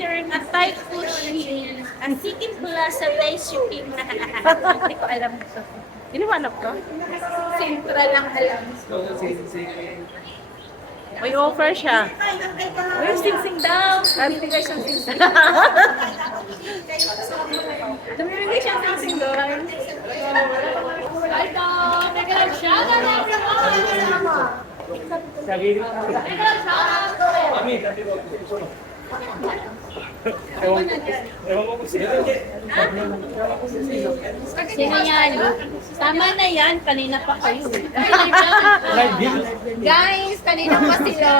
order a Thai sushi, a City Plaza Thai sushi. Hindi ko alam ito. Iniwanap ko? Central lang alam. May offer siya. Uy, sing-sing daw. Bibigay siyang sing-sing. Bibigay siyang sing-sing doon. Ay, daw. Teka lang siya. Sino yan? Tama na yan. Kanina pa kayo. Guys, kanina pa sila.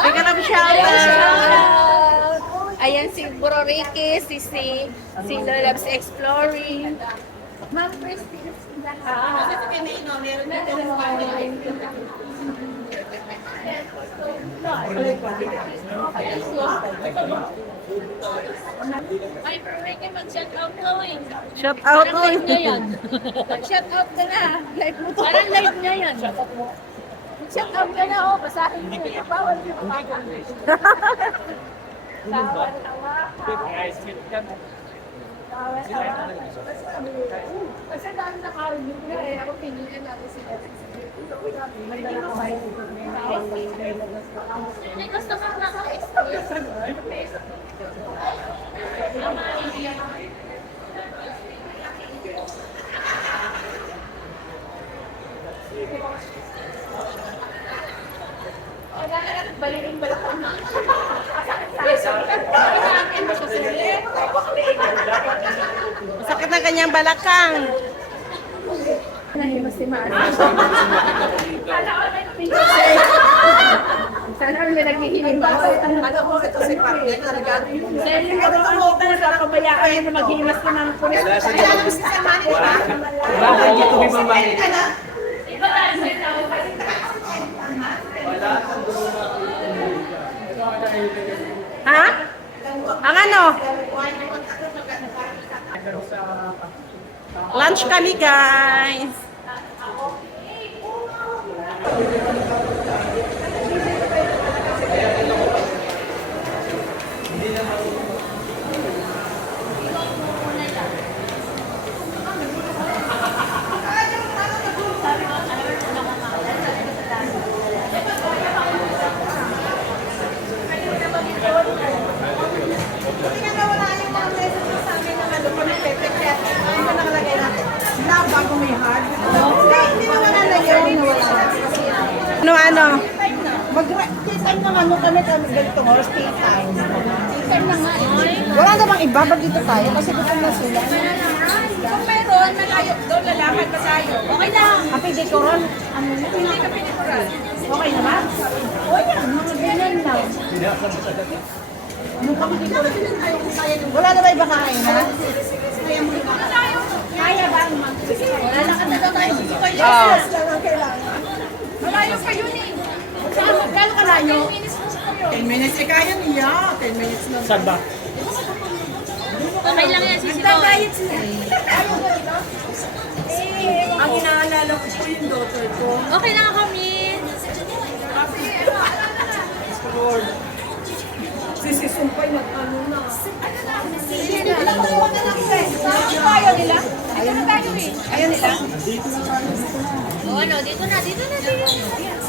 Teka lang siya. Ayan si Bro Ricky, si Loves Exploring. Ma'am Christine. Ay, Bro Ricky, mag-shout out ko eh. Shout out Parang ko. live niya yan. Mag-shout out ka na. Live mo to. Parang live niya yan. Mag-shout out ka na, oh. Basahin mo. Bawal mo. Tawa-tawa. Kasi dami nakarinig na eh. Ako pinili natin sila. May gusto kang naka-experience. Masakit na kanyang balakang. Sana all may naghihiling ba? Alam mo, ito si Partner na nag-ano. Papabayaan mo na maghimas ka ng pulis. Kaya naman si Salman, di ba? Bakit ito may mamay? Iba tayo sa tao. Ha? Ang ano? Lunch kami, guys. Hindi nga wala yung mga message sa amin ng ano, kung nagpe-prepare. Ano ba nakalagay natin? Love bago may heart. Hindi na wala na yun. Hindi na wala. Kasi Ano? tea time naman nung kami ganito horse tea time. Tea time na nga eh. Wala namang iba, ba't dito tayo? Kasi gusto na sila. Kung meron, malayo doon, lalakad pa tayo. Okay lang. Happy day ko ron. Hindi ka pinikuran. Okay naman? O yan, mga ganyan lang. Wala na ba iba kain, ha? Kaya ba? Lalakad na daw tayo. Oh. Malayo pa yun eh. Gano'n ka layo? 10 minutes, eh kaya niya. 10 minutes lang. Saan ba? Okay lang yan, sisigawan. Ang inaalala ko po yung daughter ko. Okay lang ako, Min. Sisisumpay nag-ano na. Ayaw nila? Ayaw na tayo eh. Ayaw nila? Oo, ano, dito na.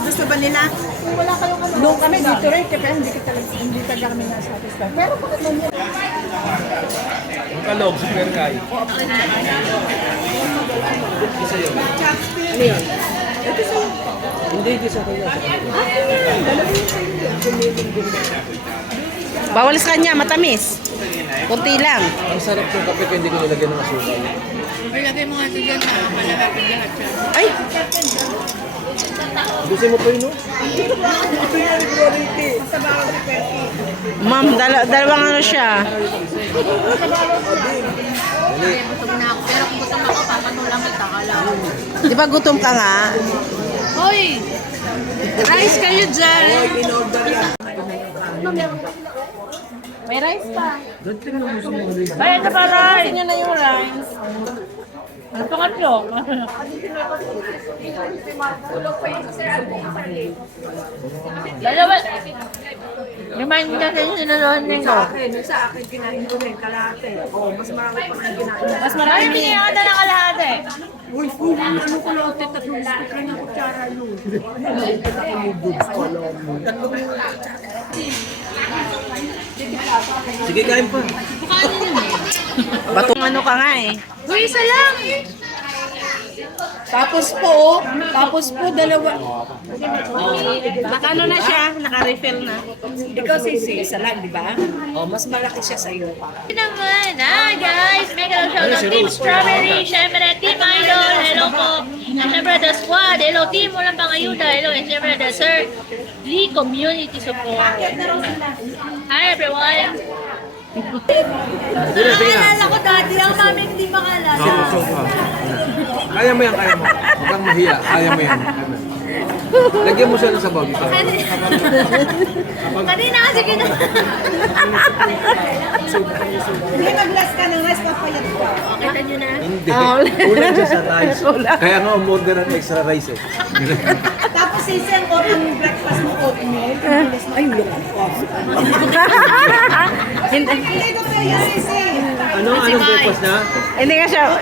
Gusto ba nila? Wala kayong ano. Nung kami dito rin, kaya hindi talaga kami nasatisfied. Pero bakit mo niya? Ang kalog, super kay. Isa yun. Ano yun? Hindi, ito sa kanya. Bawal sa kanya, matamis. Kunti lang. Ang sarap ng kape kaya hindi ko nilagyan ng asukal. Ilagay mo nga ito dyan, malalapit lahat siya. Ay, Gusto mo pa yun, no? ma'am, dalawang ano siya. Gutom na ako, pero kung gutom ako, papatulang magkakala. Di ba gutom ka nga? Hoy! Rice kayo dyan! May rice pa. Ay, ito pa rice. Gusto nyo na yung rice. Ang pangatlo. Dalawa. Remind me kasi yung sinunod ko. Sa akin, kinain ko na yung kalahati. Oh, mas marami pa kang kinain. Mas marami binigyan ka na ng kalahati. Uy, ano ko lang, tatlong stick lang yung kutsara yun. Sige, kain pa. Batong ano ka nga eh. Uy, isa lang. Tapos po, dalawa. Nakano na siya, naka-refill na. Ikaw isa lang, di ba? Oh, mas malaki siya sa'yo. Ito naman. Hi guys! Mega love shout out Team Strawberry. Syempre, Team Idol. Hello po. And syempre, The Squad. Hello, Team Walang Pangayuda. Hello. And syempre, The Sir Lee Community Support. Hi everyone. Naalala ko dati. Ang mami hindi makalala. Kaya mo yan, kaya mo. Huwag kang mahiya. Kaya mo yan. Lagyan mo siya ng sabaw dito. Kanina kasi Hindi, mag-last ka ng rice, papayat ko. Kita nyo na. Hindi. Kulang siya sa rice. Kaya nga umorder ng extra rice eh. Tapos sisi ang open breakfast mo, oatmeal. Ay, look. Hindi, Hindi ko kaya sisi. Anong breakfast na? hindi nga siya.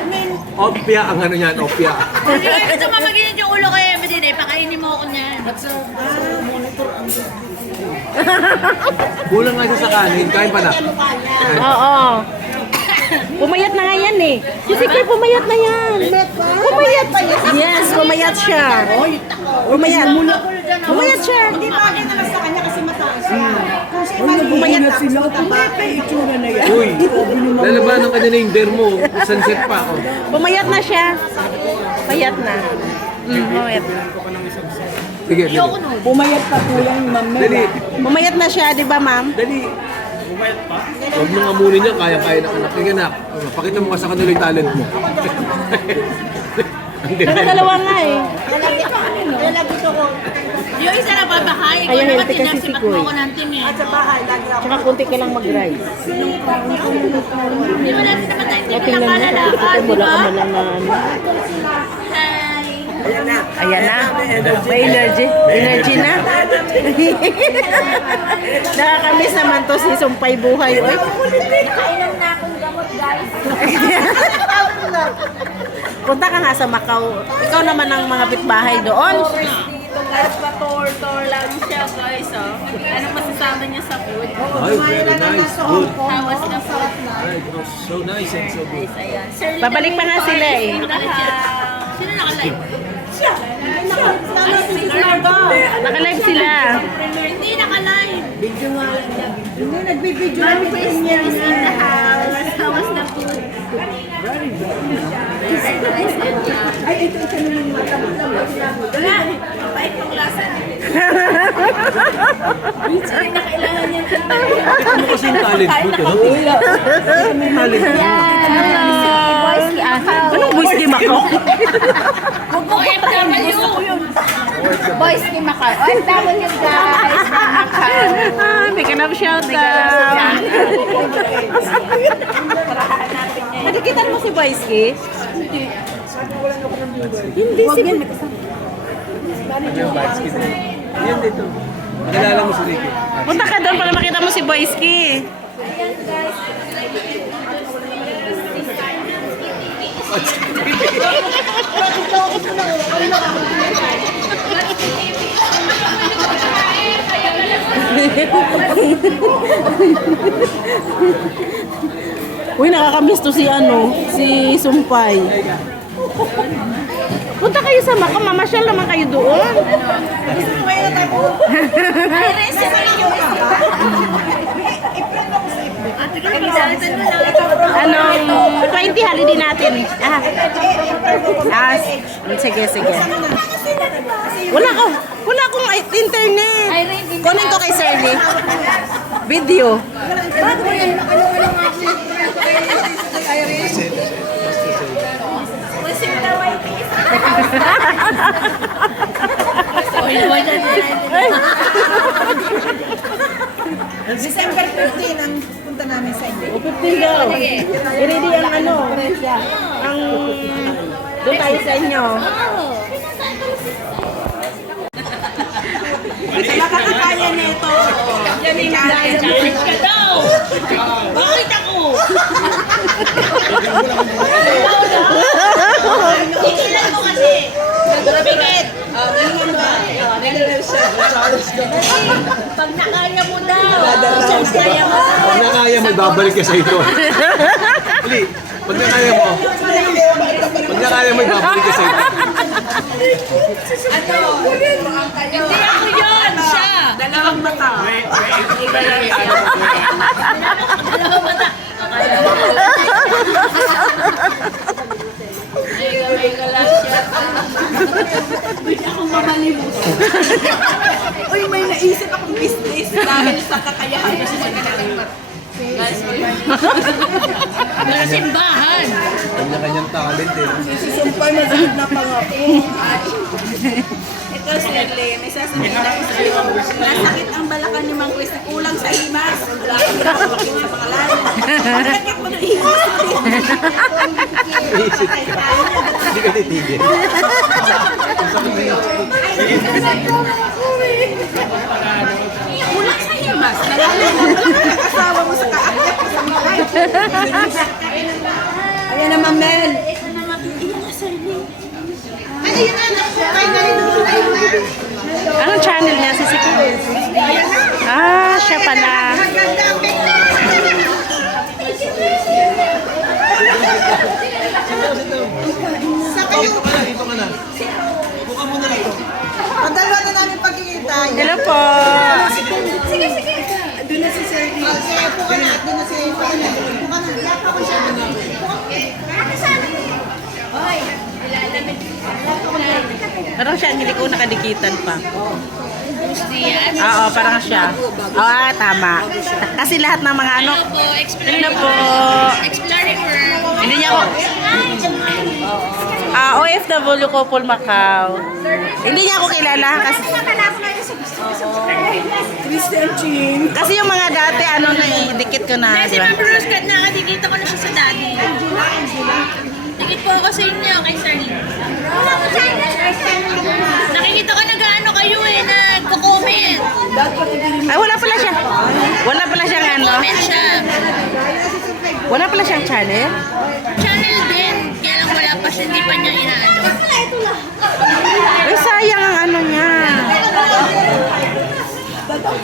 Opia ang ano yan, opia. Hindi ko gusto mamaginit yung ulo kay Emily. Pakainin mo ako niyan. Kulang nga siya sa kanin. Kain pa na. Oo. Pumayat na nga yan eh. Si Kay pumayat na yan. Pumayat. Yes, pumayat siya. Pumayat. Pumayat siya. Hindi bagay naman sa kanya kasi mataas siya. Kung siya maliit, Pumayat na sila. Pumayat na yung itsura na yan. Uy, lalabanan ka na yung der mo. Sunset pa ako. Pumayat na siya. Payat na. Pumayat na. Sige, dali. Pumayat pa po yung mamela. Dali. Pumayat na siya, di ba ma'am? Dali. Huwag mong amunin niya, kaya-kaya ng anak. Sige anak, pakita mo ka sa kanila yung talent mo. Dalawa nga eh. Yung isa na babahay. Ikaw Ayun, naman healthy kasi si sinasipat Koy. mo ko ng team eh. Sa bahay, lagi ako. Tsaka kunti ka lang mag-rice. Hindi mo natin naman tayo hindi Tingnan mo, nakakalala. wala ka man lang na ano. Hi! Ayan na. May energy. Energy na. Nakakamiss naman to si Sumpay Buhay. Oy. Kailan na akong gamot guys. Punta ka nga sa Macau. Ikaw naman ang mga bitbahay doon. Dito guys, pa-tour lang siya guys. Oh. Anong masasama niya sa food? Ay, very nice. Good. Tawas na food. Ay, it was so nice and so good. Ayan. Sir, Babalik pa nga sila eh. Sino naka-live? Nakalive sila. Hindi naka-live. Hindi, nagbibideo na Is in the house. Tawas na food. Ay, ito naman yung mata. Wala. Mapait pang lasa. Sino na kailangan niya? Ito mo kasi yung talent mo, no? Talent mo. Anong voice game ako? Huwag mo FW. Boys ni Macau. FW guys. May kanap shout out. Nagkikitan mo si Boyski? Hindi si Yan dito. Nakilala mo si Ricky. Punta ka doon para makita mo si Boyski. Uy, nakakamiss to si si Sumpay. Punta kayo sa Macau, mamasyal naman kayo doon. Ay, recipe yung Ano, 20 holiday natin. Sige. Wala akong internet. Kunin ko kay Sir Lee. Video. December 15 ang punta namin sa inyo. O 15 daw. I-ready ang ano. Ang... Doon tayo sa inyo. Sa makakakaya nito. Challenge ka daw! Bakit ako? Tigilan mo kasi! Bigit! Pag nakaya mo daw! Isang kaya mo daw! Pag nakaya mo, babalik ka sa ito. Dali, pag nakaya mo, babalik ka sa ito. Hindi ako yun! Siya! Dalawang mata. Dalawang mata! Ay, galas siya. Uy, may naisip akong business dahil sa kakayahan ko sa Para simbahan! Kanya-kanyang talent eh. Susumpay na dahil na pangako. Ito, Shirley, may sasabihin ako sa iyo. Nasakit ang balakang ni Mang Chris. Kulang sa himas. Wala akong nakakakit sa pangalan. Pagkakit mo na himas mo din. Isip ka. Hindi ka titigil. Kulang sa himas. Nalalim mo balakang ng asawa mo sa kaakyat ko sa malay. Ayan naman, Mel. Anong channel niya? Si Ah, siya pala. Dito ka na, dito ka na. Buka mo na rito. Ang dalawa na namin pagkikita. Hello po. Sige. Doon na si Sir D. Sige, puka na. Doon na si Puka na. Puka na. Lahat ako siya. Parang siya, hindi ko nakadikitan pa. Gusto yan? Oo, parang siya. Oo, tama. Kasi lahat ng mga ano, Hello po, Hello po. Exploring world. Hindi niya ako, OFW ko, Paul Macau. Hindi niya ako kilala kasi, Christian Chin. kasi yung mga dati, ano na dikit ko na. Kasi Diba? Ma'am Rose, kad nakikita ko na siya sa daddy. Dikit po ako sa inyo, kay Starling. Nakikita ko nag-ano kayo eh, nagko-comment. Ay, wala pala siya. Wala pala siyang ano. Comment siya. Wala pala siyang channel. Channel din, kaya lang wala pa siya, hindi pa niya inaano. Ay, sayang ang ano niya. W.